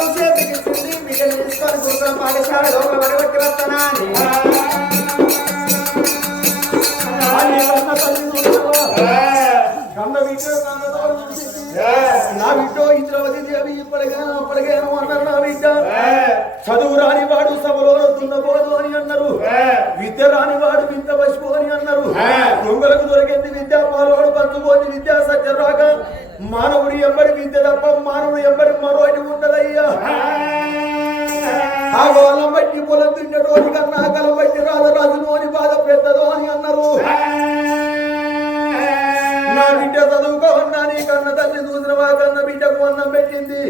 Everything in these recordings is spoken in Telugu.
పట్టం చేతికి బిడ్డలు తీసుకొని కూర్చొని పాఠశాల లోపల పడగొట్టి వస్తానా నా బిడ్డ ఇంద్రవతి దేవి ఇప్పటికేను అప్పటికేను అన్నారు. నా బిడ్డ చదువు రాని వాడు సభలో దున్నబోదు అని అన్నారు. విద్య రాని వాడు విద్య పశువు అని అన్నారు. దొంగలకు దొరికింది విద్య పాలోడు పంచుకోని విద్య సత్య రాక మానవుడి ఎంబడి విద్య తప్ప మానవుడు ఎంబడి మరో అని ఉండదయ్యా. ఆ గోళం బట్టి పొలం తిన్నటోని కన్నా కలం బట్టి రాజరాజును అని బాధ పెద్దదో అని అన్నారు. నా బిడ్డ చదువుకోన్నా నీ కన్న తల్లి చూసినవా కన్న బిడ్డకు అన్నం పెట్టింది.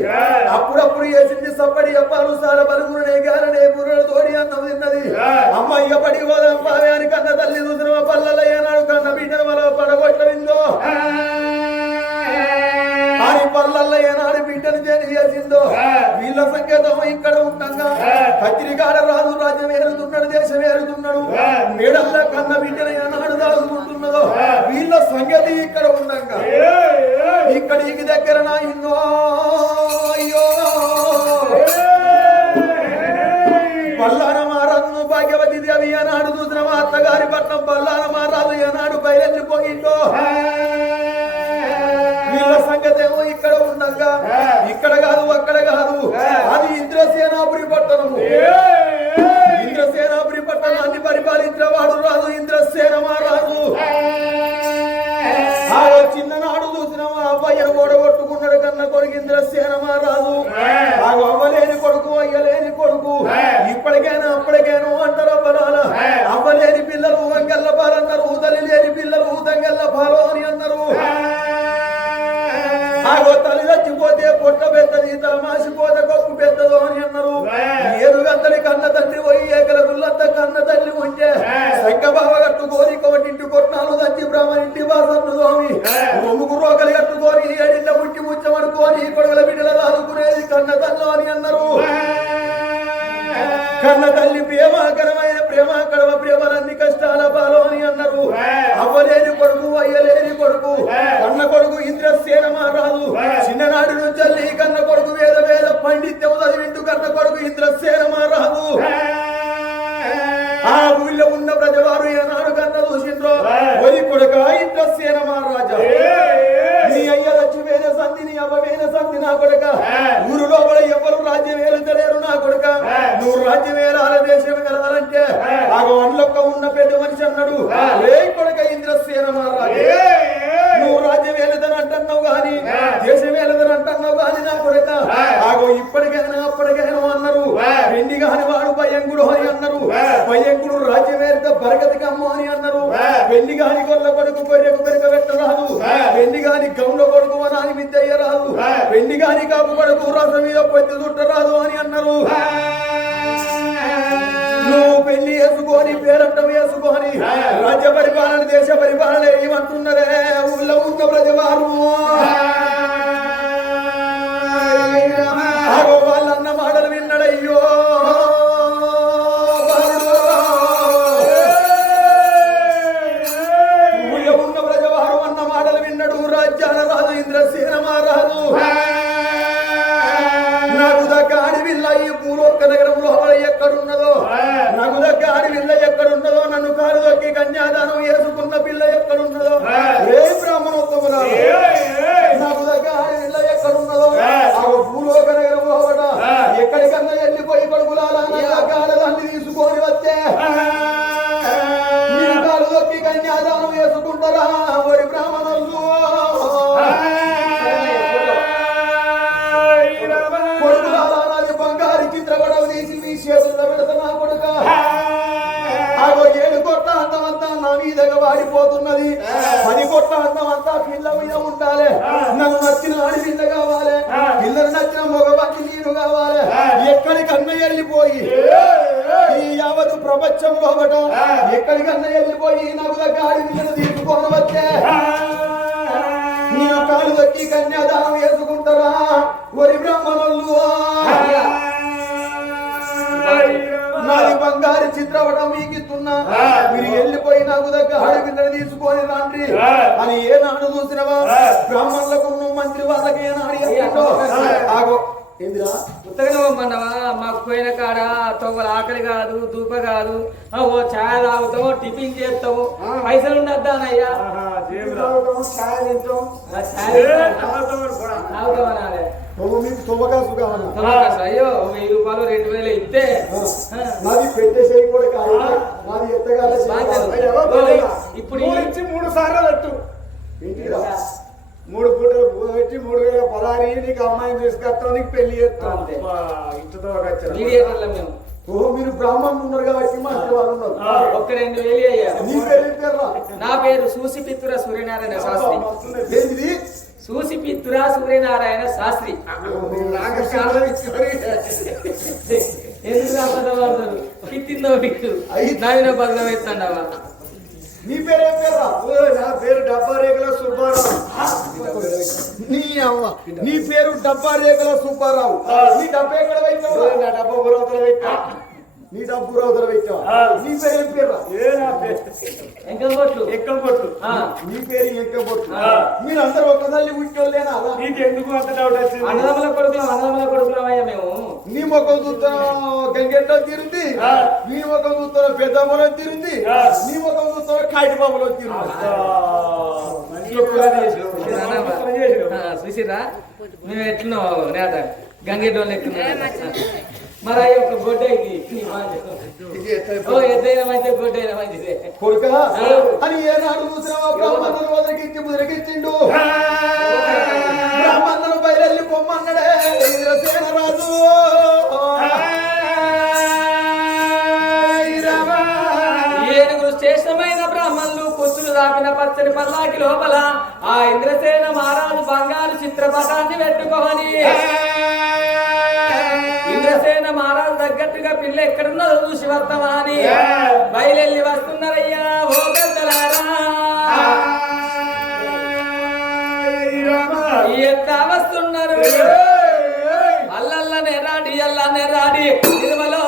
అప్పుడప్పుడు వేసింది సప్పడి అప్పాలు సాల పలుగురునే గారనే బుర్రలు తోడి అన్నం తిన్నది. అమ్మాయి పడి పోదాం పావే అని కన్న తల్లి చూసినవా పల్లెల ఏనాడు కన్న బిడ్డను మన పడగొట్టవిందో అని పల్లెల్లో ఏనాడు బిడ్డను చేసిందో. వీళ్ళ సంకేతం ఇక్కడ ఉండగా కత్తిరికాడ రాజు రాజ్యం ఏరుతున్నాడు, దేశం ఏరుతున్నాడు. మేడల్లో కన్న బిడ్డను ఏనాడు దాచుకుంటున్నదో వీళ్ళ సంగతి ఇక్కడ ఉండగా ఇక్కడికి దగ్గర నా ఇన్నో అయ్యో బల్లాన మహారాజు భాగ్యవతి దేవి ఏనాడు చూసిన మా అత్తగారి పట్నం బల్లాన మహారాజు ఏనాడు బయలుపోయిందో వీళ్ళ సంగతి ఏమో ఇక్కడ ఉండగా ఇక్కడ కాదు అక్కడ కాదు అది ఇంద్రసేనాపురి పట్టణము. ఇంద్రసేనాపురి పట్టణాన్ని పరిపాలించిన వాడు రాజు ఇంద్రసేన మహారాజు. చిన్ననాడు చూసిన అబ్బాయిని ఓడగొట్టుకున్నాడు కన్న కొడుకు ఇంద్రసేన మహారాజు. అవ్వలేని కొడుకు అయ్యలేని కొడుకు ఇప్పటికైనా అప్పటికైనా అంటారు. అవ్వరాల అవ్వలేని పిల్లలు వంగల్ల పాలన్నారు, ఊతలి లేని పిల్లలు ఊతంగల్ల పాలు అని అన్నారు. తల్లి చచ్చిపోతే పొట్ట పెద్దది, తల మాసిపోతే గొప్పు పెద్దదు అని అన్నారు. ఏదుగంతని కన్న తండ్రి పోయి ఏకల గుళ్ళంతా కన్న తల్లి ఉంటే సంగ బావ కట్టుకోని కోటింటి కొట్నాలు దంచి బ్రాహ్మణింటి బాసన్ను దోమి రొమ్ముకు రోకలు కట్టుకొని ఏడిళ్ళ ముట్టి ముచ్చమనుకోని కొడుకుల బిడ్డల దాదుకునేది కన్న తల్లు అని అన్నారు. కన్న తల్లి ప్రేమకరమైన ప్రేమ కడవ ప్రేమలన్నీ కష్టాల పాలు అని అన్నారు. అవ్వలేని కొడుకు అయ్యలేని కొడుకు కన్న కొడుకు ఇంద్రసేన మహారాజు. చిన్ననాడు నుంచి కన్న కొడుకు వేద వేద పండిత్యం చదివింటూ కన్న కొడుకు ఇంద్రసేన మహారాజు. ఆ ఊళ్ళో ఉన్న ప్రజవారు ఏనాడు కన్న చూసిండ్రో ఒలి కొడుక ఇంద్రసేన మహారాజా. నీ అయ్య వచ్చి వేద సంధి నీ అవ్వ వేద సంధి నా కొడుక. ఊరు లోపల ఎవరు రాజ్యం వేలుతలేరు నా కొడుక. నువ్వు రాజ్యం వేలాల దేశం వెళ్ళాలంటే ఆ వండ్లొక్క ఉన్న పెద్ద మనిషి అన్నాడు. రే కొడుక ఇంద్రసేన మహారాజు, నువ్వు రాజ్యం వేలుదని అంటున్నావు గాని దేశం వేలుదని అంటున్నావు గాని నా కొడుక. ఆగో ఇప్పటికైనా అప్పటికైనా అన్నారు. వెండి గాని వాడు భయంకుడు అని అన్నారు. భయంకుడు రాజ్యం వేలితే బరగతికి అమ్మ అని అన్నారు. వెండి గాని గొల్ల కొడుకు గొర్రెకు పెరగ పెట్టరాదు. వెండి గాని గౌల కొడుకు అని విద్య రాదు. వెండి గాని కాపు కొడుకు రసం మీద పొత్తి చుట్టరాదు అని అన్నారు. నువ్వు పెళ్లి వేసుకొని పేరట్టం వేసుకొని రాజ్య పరిపాలన దేశ పరిపాలన ఏమంటున్నదే ఊళ్ళో ఉన్న ప్రజవారు. వాళ్ళన్న మాటలు విన్నాడయ్యో ఊళ్ళో ఉన్న ప్రజవారు అన్న మాటలు విన్నాడు. రాజ్యాల రాజు ఇంద్రసేన మహారాజు. నాకు దగ్గర అడవిల్ల ఈ భూలోక నగరంలో ఎక్కడున్నదో, నాకు దగ్గర అడవిల్ల ఎక్కడున్నదో, నన్ను కాలు దొక్కి కన్యాదానం వేసుకున్న పిల్ల ఎక్కడున్నదో, ఏ బ్రాహ్మణోత్తములా నాకు దగ్గర అడవిల్ల ఎక్కడున్నదో ఆ భూలోక నగరంలో ఎక్కడికన్నా వెళ్ళిపోయి కొడుకులాలా కాలదాన్ని తీసుకొని వస్తే మీరు కాలు దొక్కి కన్యాదానం వేసుకుంటారా ఒరి బ్రాహ్మణులు. వాడిపోతున్నది 10 కోట్ల అందమంతా పిల్ల మీద ఉండాలి. నన్ను నచ్చిన ఆడి పిల్ల కావాలి, పిల్లలు నచ్చిన మగవాటి నేను కావాలి. ఎక్కడికన్నా వెళ్ళిపోయి ఈ యావత్ ప్రపంచంలో ఒకటం ఎక్కడికన్నా వెళ్ళిపోయి నాకు దగ్గర ఆడి పిల్లను తీసుకొని వచ్చే నేను కాలు దక్కి కన్యాదానం వేసుకుంటారా ఒరి బ్రాహ్మణులు. నాది బంగారు చిత్రపటం మీకిస్తున్నా, మీరు వెళ్ళిపోయి నాకు దగ్గర ఆడపిల్లని తీసుకొని రండి అని ఏనాడు చూసినవా బ్రాహ్మణులకు మంత్రి వాళ్ళకి ఏనాడు ఆగో ఏందిరా ఉత్తగా మనవా మాకు పోయిన కాడ తొవ్వల ఆకలి కాదు దూప కాదు ఓ ఛాయ్ తాగుతావు టిఫిన్ చేస్తావు పైసలు ఉండద్దానయ్యా అయ్యో 1000 రూపాయలు 2000 ఇస్తే నాది పెట్టేసేయి కూడా కాదు నాది ఎత్తగాలి ఇప్పుడు 3 సార్లు పెట్టు 3 పూటలు పెట్టి 3016 నీకు అమ్మాయిని తీసుకొస్తావు నీకు పెళ్లి చేస్తావు ఇంతతో మేము మీరు బ్రాహ్మణులు ఉన్నారు కాబట్టి మా వాళ్ళు ఉన్నారు ఒక్క 2000 అయ్యా నీ పేరు పేర్రా నా పేరు సూసిపిత్తుర సూర్యనారాయణ శాస్త్రి ఏంటిది సూసిపిత్తుర సూర్యనారాయణ శాస్త్రి పిత్తిందో పిట్టు నాయన బదులు వేస్తాండవా నీ పేరేం పేర్రా నా పేరు డబ్బా రేఖల సుబ్బారావు నీ పేరు డబ్బా రేఖల సుబ్బారావు నీ డబ్బా ఎక్కడ పెట్టావు నా డబ్బా ఊరవతల పెట్టా నీ డబ్బు ఊరవతల పెట్టావు నీ పేరు ఏం పేర్రా నా పేరు ఎంకంబొట్లు నీ పేరు ఎక్కబొట్టు మీరు అందరూ ఒక తల్లి పుట్టోళ్ళేనా నీకు ఎందుకు అంత డౌట్ వచ్చింది అన్నదమ్ముల కొడుకులం అయ్యా మేము నీ ముఖం చూస్తాం గంగెట్లో తీరుంది నీ ముఖం చూస్తాం పెద్దమ్మలో తీరుంది నీ ముఖం చూస్తాం కాటి బాబులో తీరుంది చూసిరా మేము ఎట్లున్నావు నేత గంగెడ్డోళ్ళు ఎట్లున్నా మరి అయ్యి ఒక గొడ్డ ఎద్దైనా మంచిది గొడ్డైనా మంచిదే కొడుక అని ఏనాడు చూసినావా బ్రాహ్మణులు వదిలికిచ్చి ముదిరికిచ్చిండు బ్రాహ్మణులు బయలు పొమ్మన్నడే ఇంద్రసేన రాజు ఏనుగురు శ్రేష్టమైన బ్రాహ్మణులు కుచ్చులు దాపిన పచ్చని పల్లాకి లోపల ఆ ఇంద్రసేన మహారాజు బంగారు చిత్రపటాన్ని పెట్టుకోని ఇంద్రసేన మహారాజు తగ్గట్టుగా పిల్ల ఎక్కడున్నదో చూసి వస్తామా అని బయలెళ్ళి వస్తున్నారయ్యా ఓ పెద్దలారా ఎట్లా వస్తున్నారు అల్లల్లనే రాడి అల్లనే రాడి నిర్మలో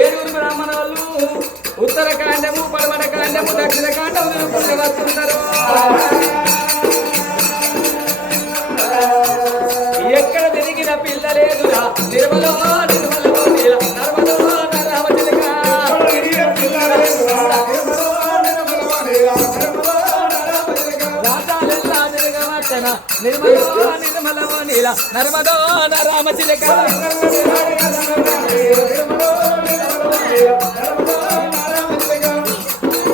ఏడుగురు బ్రాహ్మణ వాళ్ళు ఉత్తరకాండము పడమరకాండము దక్షిణకాండము వస్తున్నారు. ఎక్కడ తిరిగిన పిల్ల లేదురా నిర్మలో నిర్మలో నర్మలో రామచిలక రాజాలెల్లా తిరగవచ్చన నిర్మలో నిర్మలో నీల నర్మదో రామచిలక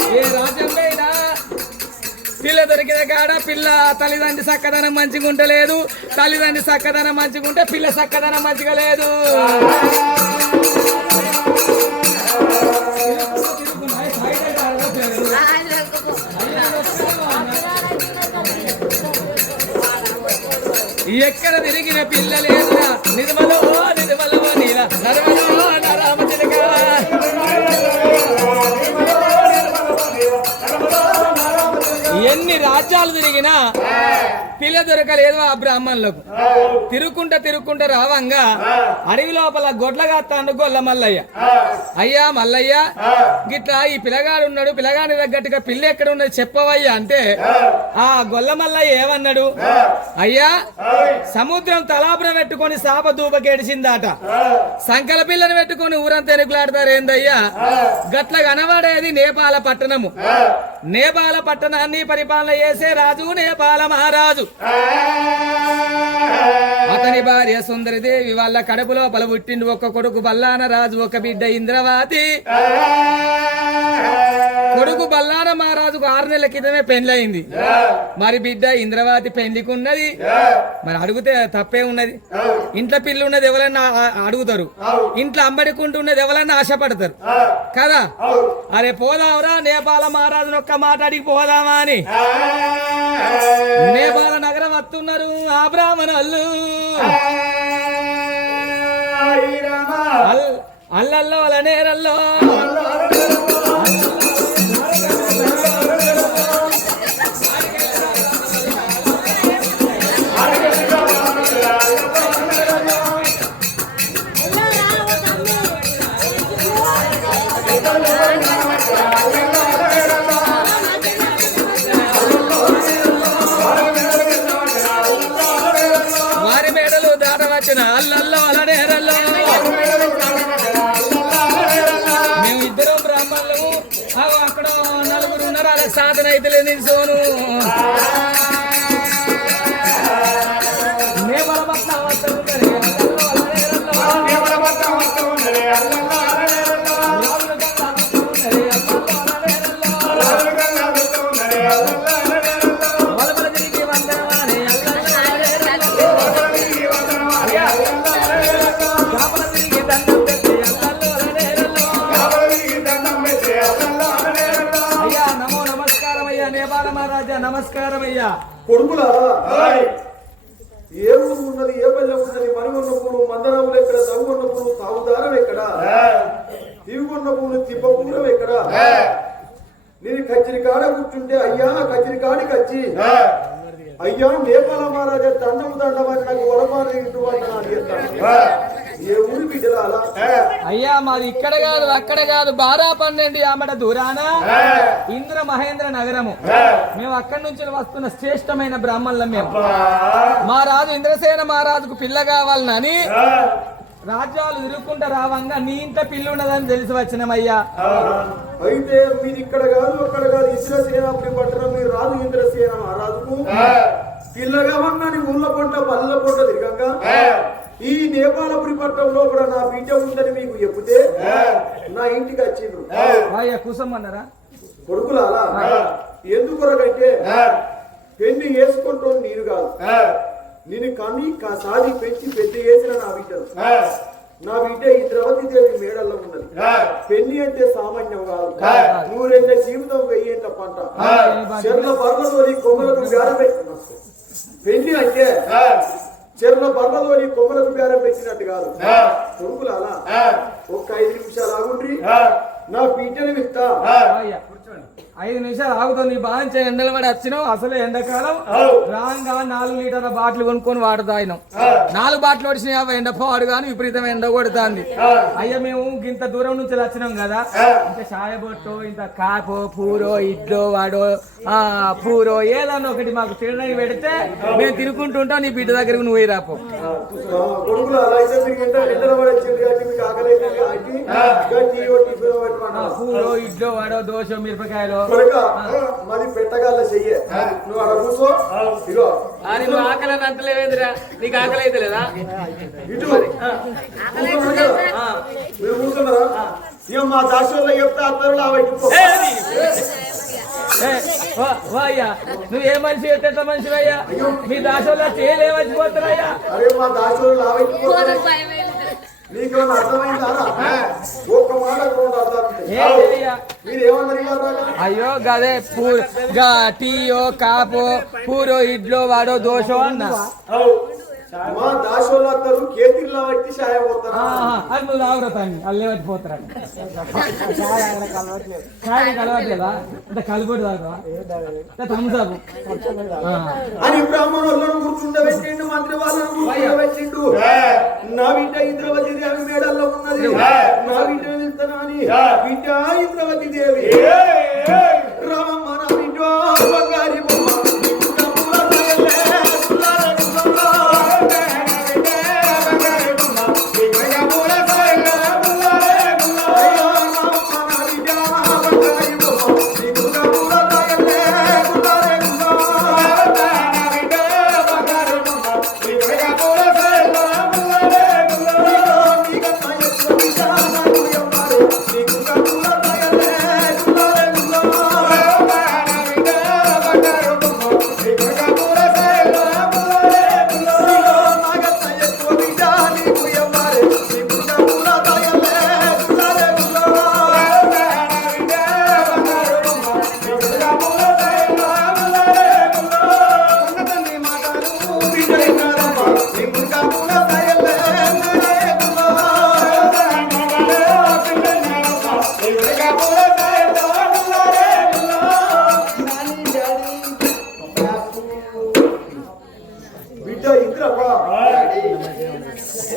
ఏ రాజ్యం పైన పిల్ల దొరికిన కాడ పిల్ల తల్లిదండ్రి చక్కదనం మంచిగా ఉండలేదు, తల్లిదండ్రి చక్కదనం మంచిగా ఉంటే పిల్ల చక్కదనం మంచిగా లేదు. ఎక్కడ తిరిగిన పిల్ల లేదురా నిర్మలో నిర్మలో నీల నర్మలో రామచిలక ఎన్ని ఎన్ని రాజ్యాలు తిరిగినా పిల్ల దొరకలేదు ఆ బ్రాహ్మణులకు. తిరుక్కుంటా రావంగా అడవి లోపల గొడ్లగా తాను గొల్ల మల్లయ్య. అయ్యా మల్లయ్య, గిట్లా ఈ పిల్లగాడు ఉన్నాడు, పిల్లగాని తగ్గట్టుగా పిల్ల ఎక్కడ ఉన్నది చెప్పవయ్యా అంటే ఆ గొల్ల మల్లయ్య ఏమన్నాడు? అయ్యా, సముద్రం తలాపురం పెట్టుకొని సాప దూపకేడిసిందాట, సంకల పిల్లని పెట్టుకొని ఊరంతా ఎనుకులాడతారు ఏందయ్యా? గట్ల కనబడేది నేపాల పట్టణము. నేపాల పట్టణాన్ని పరిపాలన చేసే రాజు నేపాల మహారాజు. అతని భార్య సుందరిదేవి వాళ్ళ కడుపు లోపల పుట్టిండు ఒక కొడుకు బల్లాన రాజు, ఒక బిడ్డ ఇంద్రవతి. కొడుకు బల్లాన మహారాజుకు 6 నెలల క్రితమే పెండ్లయింది. మరి బిడ్డ ఇంద్రవతి పెండ్లికున్నది. మరి అడిగితే తప్పే ఉన్నది. ఇంట్లో పిల్లి ఉన్నది ఎవరన్నా అడుగుతారు, ఇంట్లో అంబడికుంటున్నది ఎవరన్నా ఆశపడతారు కదా. అరే పోదాంరా నేపాల మహారాజును ఒక్క మాట అడిగి పోదామా అని నేపాల నగరం వస్తున్నారు ఆ బ్రాహ్మణులు. అల్లల్లో అల నేరల్లో వారి మేడలు దాటవచ్చిన అల్లల్లో అల నేరల్లో మేము ఇద్దరు బ్రాహ్మణులు. అక్కడ 4 ఉన్నారు, అలా సాధన అయితే లేదు సోను. నేపాల పట్ల నమస్కారం అయ్యా. కొడుకులారా, ఏ ఊరు ఉన్నది, ఏ పల్లె ఉన్నది, మనుగొన్న పూలు మందనములు ఎక్కడ, తగున్న పూలు తాగుదారం ఎక్కడ, తిరుగున్న పూలు తిప్పపూరం ఎక్కడ. నేను కచ్చిరి కాడ కూర్చుంటే అయ్యా కచ్చిరి కాడికి వచ్చి అయ్యా నేపాల మహారాజా దండము దండమని నాకు వరమారు ఇంటూ ఏ ఊరి బిడ్డలా అలా? అయ్యా మాది ఇక్కడ కాదు అక్కడ కాదు, బారా 12 ఆమడ దూరాన ఇంద్ర మహేంద్ర నగరము. మేము అక్కడి నుంచి వస్తున్న శ్రేష్టమైన బ్రాహ్మణులం. మేము మా రాజు ఇంద్రసేన మహారాజుకు పిల్ల కావాలని రాజ్యాలు తిరుగుకుంటా రావంగా నీ ఇంట్లో పిల్లి ఉన్నదని తెలిసి వచ్చినామయ్యా. అయితే మీరు ఇక్కడ కాదు అక్కడ కాదు, ఇంద్రసేనాపురి పట్టణం మీరు రాజు ఇంద్రసేన మహారాజుకు పిల్లగా నీ ఊళ్ళ పొంట పల్లె పొంట తిరగంగా ఈ నేపాలపురి పట్టణంలో కూడా నా బిడ్డ ఉందని మీకు చెప్తే నా ఇంటికి వచ్చిండ్రు. కూసమ్మన్నారా? కొడుకులా ఎందుకొరకంటే పెళ్లి వేసుకుంటూ నేను కాదు, నేను కని సాది పెంచి పెద్ద చేసిన నా బిడ్డలు. నా బిడ్డ ఇంద్రవతి దేవి మేడల్లో ఉన్నది. పెళ్లి అంటే సామాన్యం కాదు, 100 జీవితం 1000 పంట. చెర్ల పర్వతోని కొమ్మలకు బేరం పెట్టిన పెళ్లి అంటే చెర్ల పర్వతోని కొమ్మలకు బేరం పెట్టినట్టు కాదు. కొడుకులా ఒక్క 5 నిమిషాలు ఆగుండ్రి, నా బిడ్డను ఇస్తా. 5 నిమిషాలు ఆగుతుంది. నీ బాగా ఎండలు పడి వచ్చినావు. అసలు ఎండాకాలం రాంగా 4 లీటర్ల బాటిల్ కొనుక్కొని వాడుతాయినాం. 4 బాటిల్ వచ్చినాయి. ఎండ పోడు కానీ విపరీతమైన ఎండ కొడుతుంది. అయ్యా మేము ఇంత దూరం నుంచి వచ్చినాం కదా, ఇంత షాయబొట్టు ఇంత కాపో పూరో ఇడ్లో వాడో పూరో ఏదన్నా ఒకటి మాకు తినడానికి పెడితే మేము తినుకుంటుంటాం. నీ బిడ్డ దగ్గరకు నువ్వు పోయి రాపో. పూరో ఇడ్లో వాడో దోశ మిరపకాయలు మరి పెట్టగల చెయ్య నువ్వు అక్కడ కూర్చో. ఇగో నువ్వు ఆకలి అని అంటలేవేంద్రా, నీకు ఆకలి అయితే లేదా? ఇటు మీరు కూర్చున్నారా? ఇక మా దాశలో చెప్తే అత్తరులు అయ్యా నువ్వు ఏ మనిషి ఎట్ట మనిషి అయ్యా? మీ దాశలో చేయలేవచ్చిపోతారయ్యా. అరే మా దాశలో లావైపోతారు. నీకు అర్థమైందా? ఒక్క మాట మీరు ఏమన్నారు? అయ్యో గదే టీయో కాపో పూరో ఇడ్లో వాడో దోషో అన్నా. మా దాసోళ్ళు వస్తారు కేతిరిలా బట్టి సాయం పోతారు. అది నువ్వు తాగుతాను అల్లే పట్టిపోతారు కాయ కలవట్లేదా అంటే కలిపొడి తాగుతావా తమ్ముసాపు అని బ్రాహ్మణులను కూర్చుండబెట్టిండు, మంత్రి వాళ్ళను కూర్చుండబెట్టిండు. నా బిడ్డ ఇంద్రవతి దేవి మేడల్లో ఉన్నది, నా బిడ్డ వెళ్తానా అని బిడ్డ ఇంద్రవతి దేవి రామమ్మ నా బిడ్డ బంగారి బొమ్మ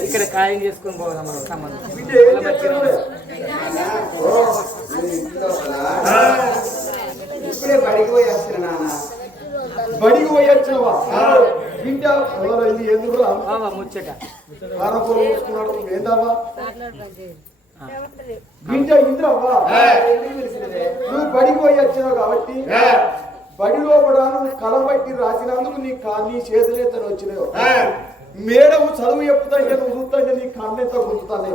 ఇక్కడ ఖాయం చేసుకుని పోదాం మనం సంబంధం బిడ్డ ఏం చేస్తున్నావు? ఇప్పుడే బడికి పోయి వచ్చిన నాన్న. బడికి పోయి వచ్చినవా బిడ్డ? ఇది ఎందుకు ముచ్చట కారపూర చూసుకున్నాడు ఏందావా బిడ్డ ఇంద్రవ్వా? నువ్వు బడికి పోయి వచ్చినావు కాబట్టి బడిలో కూడా నువ్వు కలబట్టి రాసినందుకు నీ చేతులెత్తను వచ్చినావు. మేడం చదువు చెప్తాంటే నువ్వు చూస్తుంటే నీ కాళ్ళెంత గుంజుతానే,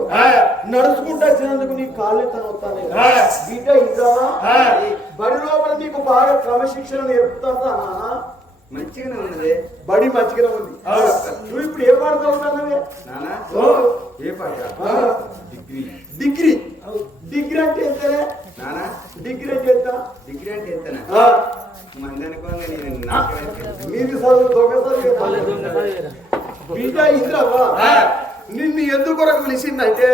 నడుచుకుంటూ వచ్చినందుకు నీ కాళ్ళెంత వస్తానే. బిడ్డ ఇంద్రవా, బడి లోపల నీకు బాగా క్రమశిక్షణ నేర్పుతా మంచిగానే ఉన్నది, బడి మంచిగానే ఉంది. నువ్వు ఇప్పుడు ఏ పాడుతూ ఉంటానవే? ఏ పాట? డిగ్రీ. డిగ్రీ అంటే ఎంతనే నానా? డిగ్రీ అంటే ఎంత? డిగ్రీ అంటే ఎంతనా? మంది అనుకోండి నేను నీది చదువు దొంగ బిడ్డ ఇంద్రవ్వా, నిన్ను ఎందుకొరకు పిలిచిందంటే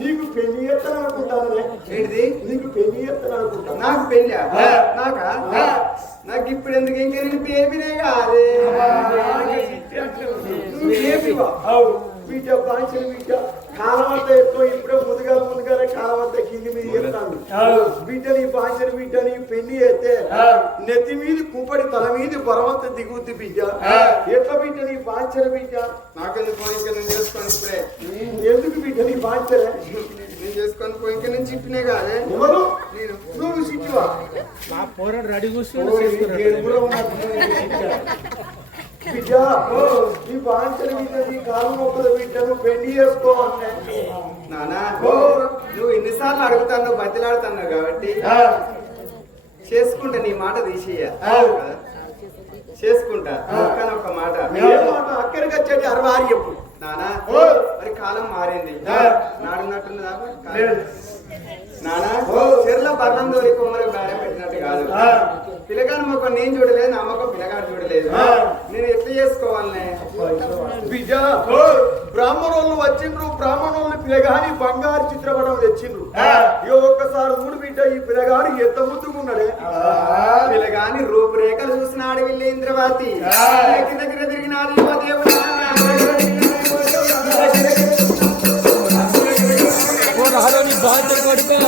నీకు పెళ్లి ఎత్తను అనుకుంటాను. ఏంటిది? నీకు పెళ్లి ఎత్తను అనుకుంటా. నాకు పెళ్ళా? నాకా? నాకు ఇప్పుడు ఎందుకు ఇంకా నేను బేబీనే కాదే. నువ్వు బేబీవా? బిడ్డ బాంచలు బిడ్డ కాలమంతా ఎక్కువ ఇప్పుడే ముందుగానే కాలమంతా కింది మీద చెప్తాను. బిడ్డ నీ బాంచలు బిడ్డ నీ పెళ్లి అయితే నెత్తి మీద కుంపడి తల మీద బరవంత దిగుద్ది బిడ్డ. ఎట్లా బిడ్డ నీ బాంచలు బిడ్డ? నాకెందుకు పోయింక నేను చేసుకొని ఇప్పుడే. ఎందుకు బిడ్డ నీ బాంచలే? నేను చేసుకొని పోయింక నేను చిట్టినే కాదే. ఎవరు? నేను. నువ్వు సిట్టువా? మా పోరాడు రెడీ బిడ్డ నీ బాంచలు బిడ్డ నీ కాలు మొక్కల బిడ్డ నువ్వు పెళ్లి చేసుకో అంటే నానా నువ్వు ఎన్నిసార్లు అడుగుతాను బతిలాడుతున్నావు కాబట్టి చేసుకుంటా, నీ మాట తీసేయ చేసుకుంటా. కానీ ఒక మాట అక్కడికి వచ్చేది 66 చెప్పు నానా. మరి కాలం మారింది, నాడున్నట్టున్నదా నానా? చెర్ల బర్ణం దోరి కొమ్మలకు గాడ పెట్టినట్టు కాదు. పిల్లగాని మొక్క నేను చూడలేదు, నా మొక్క పిల్లగాడు చూడలేదు. నేను ఎట్లా చేసుకోవాలనే? బిడ్డ బ్రాహ్మణోళ్ళు వచ్చిండ్రు, బ్రాహ్మణోళ్ళు పిల్లగాని బంగారు చిత్రపటం తెచ్చిండ్రు. ఒక్కసారి ఊడు బిడ్డ ఈ పిల్లగాడు ఎంత ముద్దుకున్నాడే. పిల్లగాని రూపురేఖలు చూసిన అడవిల్లే ఇంద్రవతి దగ్గర తిరిగినాది కొడుకో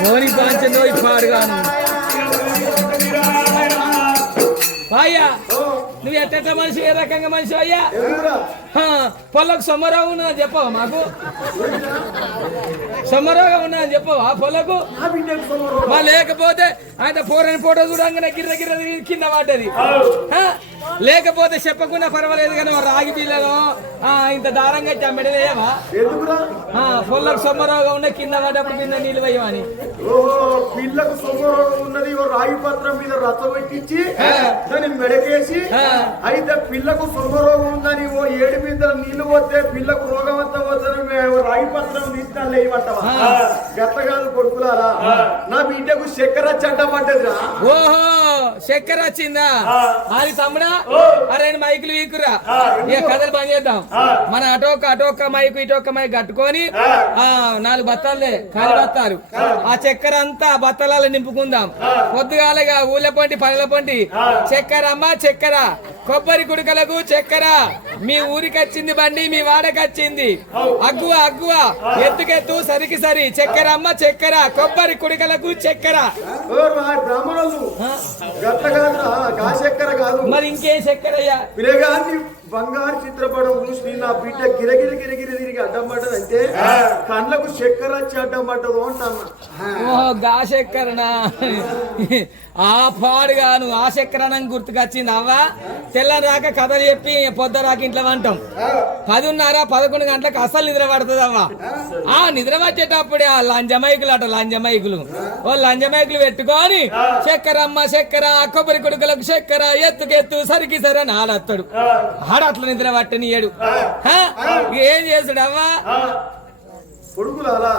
పోని బాంచో పాడుగాను అయ్యా. నువ్వు ఎట్ట మనిషి, ఏ రకంగా మనిషి అయ్యా? పొలకు సొమ్మరోగం ఉన్నదని చెప్పవా? మాకు సొమ్మరోగం ఉన్నదని చెప్పవా పొలకు? మా లేకపోతే ఆయన పోరని ఫోటో చూడంగానే గిర్ర గిర్ర కింద పడ్డది. లేకపోతే చెప్పకుండా పర్వాలేదు కానీ రాగి పిల్లలో ఇంత దారంగా చంపెడలేవా? పొలకు సొమ్మరోగం ఉన్న కింద పడ్డప్పుడు కింద నీళ్ళు వేయమని. పిల్లకు సొమ్మరోగం ఉన్నది రాగి పత్రం మీద రచ్చబెట్టించి దాన్ని మెడకేసి, అయితే పిల్లకు సొమ్మరోగం ఉందని ఓ 7 బిందెలు నీళ్లు పోతే పిల్లకు రోగం అంతా పోతుంది రాగి పత్రం తీసుకుని లేమంటావా? గట్ట కాదు కొడుకులారా, నా బిడ్డకు చక్కెర చట్టమంటదిరా. ఓహో చక్కెర వచ్చిందా అది తమ్ముడా అరే మైకులు వీకురా ఇక కథలు బంద్ చేద్దాం మన అటొక్క మైకు ఇటొక్క మైకు కట్టుకొని 4 బత్తాలే ఖాళీ బత్తాలు ఆ చక్కెర అంతా బత్తాలలో నింపుకుందాం పొద్దుగాలగా ఊళ్ళ పొంటి పనుల పొంటి చక్కెర అమ్మ చక్కెర కొబ్బరి కుడుకలకు చక్కెర మీ ఊరికి వచ్చింది బండి మీ వాడకి వచ్చింది అగ్గువ ఎత్తుకెత్తు సరికి సరి చక్కెర అమ్మ చక్కెర కొబ్బరి కుడికలకు చక్కెర బ్రాహ్మణులు గట్ల కాదురా, గా చక్కెర కాదు మరి ఇంకే చక్కెర అయ్యా పిల్లగాన్ని బంగారు చిత్రపటం చూసి నా బిడ్డ గిరగిరి తిరిగి అడ్డం పడ్డది అంటే కళ్ళకు చక్కెర వచ్చి అడ్డం పడ్డదు అంటన్నా. ఓహో గా చక్కెరనా ఆ పాడుగాను ఆ చక్కెరనం గుర్తుకొచ్చింది అవ్వా తెల్లని రాక కథలు చెప్పి పొద్దు రాక ఇంట్లో అంటాం 10:30 11 గంటలకు అసలు నిద్ర పడుతుంది అవ్వా ఆ నిద్ర వచ్చేటప్పుడే ఆ లంజమైకులు ఓ లంజమైకులు పెట్టుకొని చక్కెరమ్మ చక్కెర కొబ్బరి కొడుకులకు చక్కెర ఎత్తుకెత్తు సరికి సరే అని ఆడత్తాడు ఆడట్ల నిద్ర పట్టనియడు ఏం చేసాడు అవ్వా కొడుకులు అలా